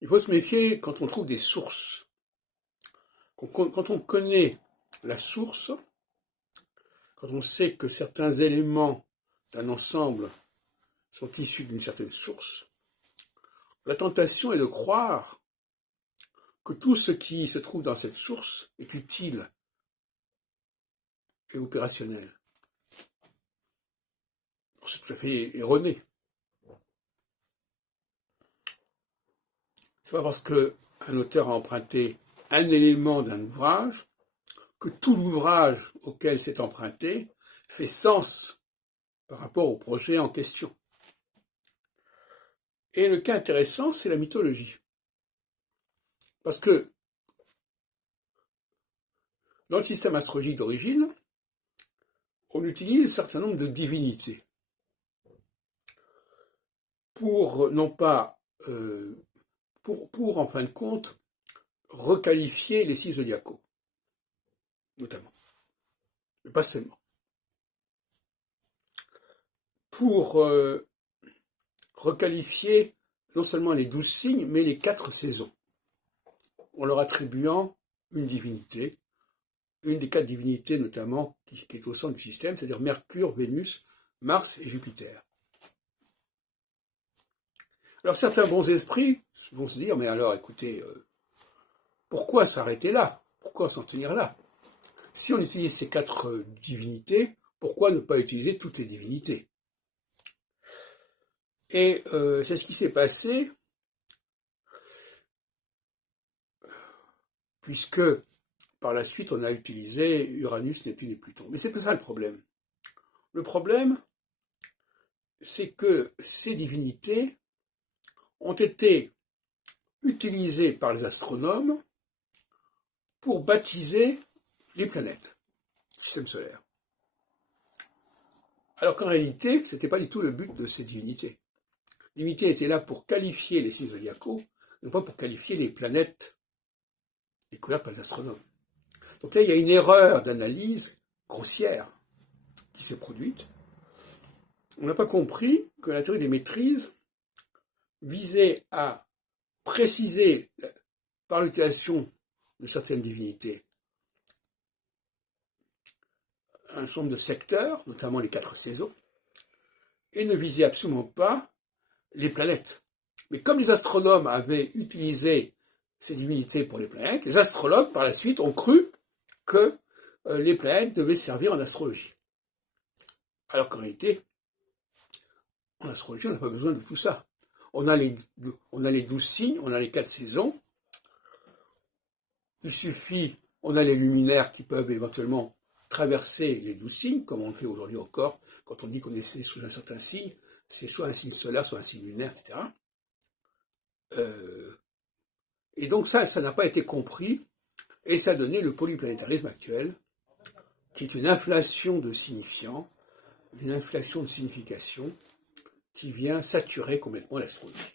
Il faut se méfier quand on trouve des sources. Quand on connaît la source, quand on sait que certains éléments d'un ensemble sont issus d'une certaine source, la tentation est de croire que tout ce qui se trouve dans cette source est utile et opérationnel. C'est tout à fait erroné. C'est pas parce qu'un auteur a emprunté un élément d'un ouvrage que tout l'ouvrage auquel c'est emprunté fait sens par rapport au projet en question. Et le cas intéressant, c'est la mythologie. Parce que dans le système astrologique d'origine, on utilise un certain nombre de divinités pour, non pas, pour en fin de compte, requalifier les signes zodiacaux, notamment, mais pas seulement. Pour requalifier non seulement les 12 signes, mais les 4 saisons, en leur attribuant une divinité, une des 4 divinités notamment qui est au centre du système, c'est-à-dire Mercure, Vénus, Mars et Jupiter. Alors certains bons esprits vont se dire, mais alors écoutez, pourquoi s'arrêter là? Pourquoi s'en tenir là? Si on utilise ces 4 divinités, pourquoi ne pas utiliser toutes les divinités? Et c'est ce qui s'est passé, puisque par la suite on a utilisé Uranus, Neptune et Pluton. Mais c'est pas ça le problème. Le problème, c'est que ces divinités ont été utilisées par les astronomes pour baptiser les planètes du système solaire. Alors qu'en réalité, ce n'était pas du tout le but de ces divinités. Les divinités étaient là pour qualifier les signes zodiacaux, non pas pour qualifier les planètes découvertes par les astronomes. Donc là, il y a une erreur d'analyse grossière qui s'est produite. On n'a pas compris que la théorie des maîtrises visait à préciser, par l'utilisation de certaines divinités, un certain nombre de secteurs, notamment les 4 saisons, et ne visait absolument pas les planètes. Mais comme les astronomes avaient utilisé ces divinités pour les planètes, les astrologues, par la suite, ont cru que les planètes devaient servir en astrologie. Alors qu'en réalité, en astrologie, on n'a pas besoin de tout ça. On a les 12 signes, on a les 4 saisons. Il suffit, on a les luminaires qui peuvent éventuellement traverser les 12 signes, comme on le fait aujourd'hui encore, quand on dit qu'on est sous un certain signe, c'est soit un signe solaire, soit un signe lunaire, etc. Et donc ça n'a pas été compris, et ça a donné le polyplanétarisme actuel, qui est une inflation de signifiants, une inflation de signification, qui vient saturer complètement l'astrologie.